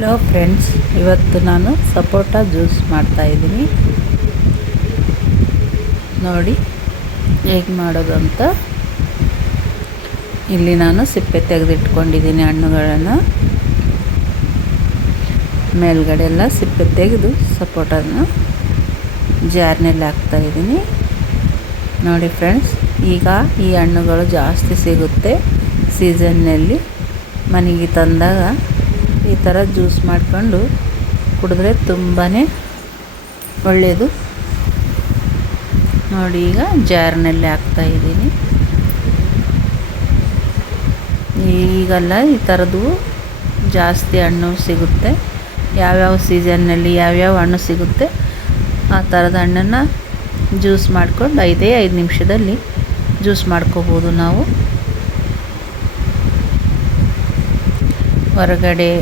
Hello friends, ಇವತ್ತು ನಾನು ಸಪೋಟ juice ಮಾಡ್ತಾಯಿದ್ದೀನಿ. ನೋಡಿ ಹೇಗೆ ಮಾಡೋದು ಅಂತ. ಇಲ್ಲಿ ನಾನು ಸಿಪ್ಪೆ ತೆಗೆದಿಟ್ಕೊಂಡಿದ್ದೀನಿ ಹಣ್ಣುಗಳನ್ನು. ಮೇಲ್ಗಡೆ ಎಲ್ಲ ಸಿಪ್ಪೆ ತೆಗೆದು ಸಪೋಟನ ಜಾರ್ನಲ್ಲಿ ಹಾಕ್ತಾಯಿದ್ದೀನಿ. ನೋಡಿ ಫ್ರೆಂಡ್ಸ್, ಈಗ ಈ ಹಣ್ಣುಗಳು ಜಾಸ್ತಿ ಸಿಗುತ್ತೆ ಸೀಸನ್ನಲ್ಲಿ. ಮನೆಗೆ ತಂದಾಗ ಈ ಥರ ಜ್ಯೂಸ್ ಮಾಡಿಕೊಂಡು ಕುಡಿದ್ರೆ ತುಂಬಾ ಒಳ್ಳೆಯದು. ನೋಡಿ, ಈಗ ಜಾರ್ನಲ್ಲಿ ಹಾಕ್ತಾಯಿದ್ದೀನಿ. ಈಗೆಲ್ಲ ಈ ಥರದ್ದು ಜಾಸ್ತಿ ಹಣ್ಣು ಸಿಗುತ್ತೆ. ಯಾವ್ಯಾವ ಸೀಸನ್ನಲ್ಲಿ ಯಾವ್ಯಾವ ಹಣ್ಣು ಸಿಗುತ್ತೆ ಆ ಥರದ ಹಣ್ಣನ್ನು ಜ್ಯೂಸ್ ಮಾಡ್ಕೊಂಡು 5 ನಿಮಿಷದಲ್ಲಿ ಜ್ಯೂಸ್ ಮಾಡ್ಕೋಬೋದು ನಾವು. ಹೊರಗಡೆ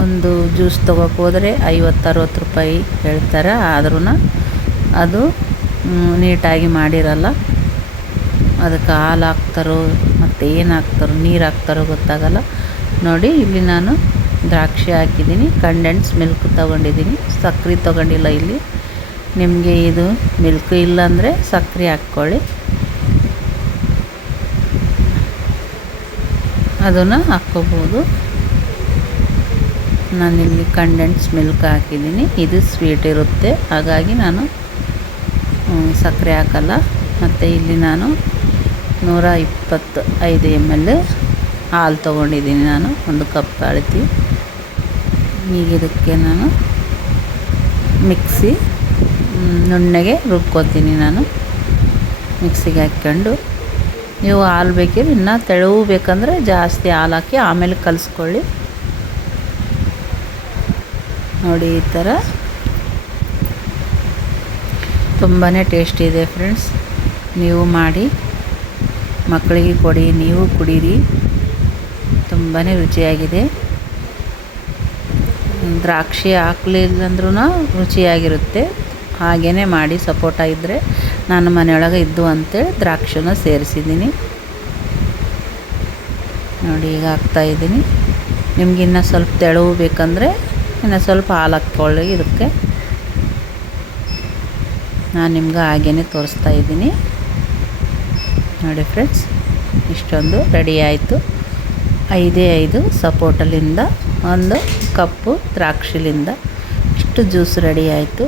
ಒಂದು ಜ್ಯೂಸ್ ತೊಗೋಕ್ಕೋದ್ರೆ 50-60 ರೂಪಾಯಿ ಹೇಳ್ತಾರೆ. ಆದ್ರೂ ಅದು ನೀಟಾಗಿ ಮಾಡಿರಲ್ಲ. ಅದಕ್ಕೆ ಹಾಲು ಹಾಕ್ತಾರೋ ಮತ್ತು ಏನು ಹಾಕ್ತಾರೋ, ನೀರು ಹಾಕ್ತಾರೋ ಗೊತ್ತಾಗಲ್ಲ. ನೋಡಿ, ಇಲ್ಲಿ ನಾನು ದ್ರಾಕ್ಷಿ ಹಾಕಿದ್ದೀನಿ, ಕಂಡೆನ್ಸ್ ಮಿಲ್ಕ್ ತೊಗೊಂಡಿದ್ದೀನಿ, ಸಕ್ಕರೆ ತೊಗೊಂಡಿಲ್ಲ. ಇಲ್ಲಿ ನಿಮಗೆ ಇದು ಮಿಲ್ಕ್ ಇಲ್ಲಾಂದರೆ ಸಕ್ಕರೆ ಹಾಕ್ಕೊಳ್ಳಿ. ಅದನ್ನು ಹಾಕ್ಕೋಬೋದು. ನಾನಿಲ್ಲಿ ಕಂಡೆನ್ಸ್ ಮಿಲ್ಕ್ ಹಾಕಿದ್ದೀನಿ. ಇದು ಸ್ವೀಟ್ ಇರುತ್ತೆ, ಹಾಗಾಗಿ ನಾನು ಸಕ್ಕರೆ ಹಾಕಲ್ಲ. ಮತ್ತು ಇಲ್ಲಿ ನಾನು 125 ml ಹಾಲು ತೊಗೊಂಡಿದ್ದೀನಿ. ನಾನು 1 ಕಪ್ ಅಳತೆ. ಈಗ ಇದಕ್ಕೆ ನಾನು ಮಿಕ್ಸಿ ನುಣ್ಣಗೆ ರುಬ್ಕೊತೀನಿ. ನಾನು ಮಿಕ್ಸಿಗೆ ಹಾಕ್ಕೊಂಡು, ನೀವು ಹಾಲು ಬೇಕಿದ್ರೆ ಇನ್ನೂ ತೆಳು ಬೇಕಂದರೆ ಜಾಸ್ತಿ ಹಾಲು ಹಾಕಿ ಆಮೇಲೆ ಕಲಿಸ್ಕೊಳ್ಳಿ. ನೋಡಿ, ಈ ಥರ ತುಂಬಾ ಟೇಸ್ಟಿ ಇದೆ ಫ್ರೆಂಡ್ಸ್. ನೀವು ಮಾಡಿ ಮಕ್ಕಳಿಗೆ ಕೊಡಿ, ನೀವು ಕುಡೀರಿ. ತುಂಬಾ ರುಚಿಯಾಗಿದೆ. ದ್ರಾಕ್ಷಿ ಹಾಕಲಿಲ್ಲಂದ್ರೂ ರುಚಿಯಾಗಿರುತ್ತೆ. ಹಾಗೇ ಮಾಡಿ. ಸಪೋಟ ಇದ್ದರೆ ನಾನು ಮನೆಯೊಳಗೆ ಇದ್ದು ಅಂತೇಳಿ ದ್ರಾಕ್ಷಿನ ಸೇರಿಸಿದ್ದೀನಿ. ನೋಡಿ, ಈಗ ಹಾಕ್ತಾಯಿದ್ದೀನಿ. ನಿಮ್ಗೆ ಇನ್ನೂ ಸ್ವಲ್ಪ ತೆಳು ಬೇಕಂದರೆ ಇನ್ನು ಸ್ವಲ್ಪ ಹಾಲು ಹಾಕ್ಕೊಳ್ಳಿ. ಇದಕ್ಕೆ ನಾನು ನಿಮ್ಗೆ ಹಾಗೇ ತೋರಿಸ್ತಾ ಇದ್ದೀನಿ. ನೋಡಿ ಫ್ರೆಂಡ್ಸ್, ಇಷ್ಟೊಂದು ರೆಡಿ ಆಯಿತು. 5 ಸಪೋಟಲಿಂದ 1 ಕಪ್ಪು ದ್ರಾಕ್ಷಿಲಿಂದ ಇಷ್ಟು ಜ್ಯೂಸ್ ರೆಡಿ ಆಯಿತು.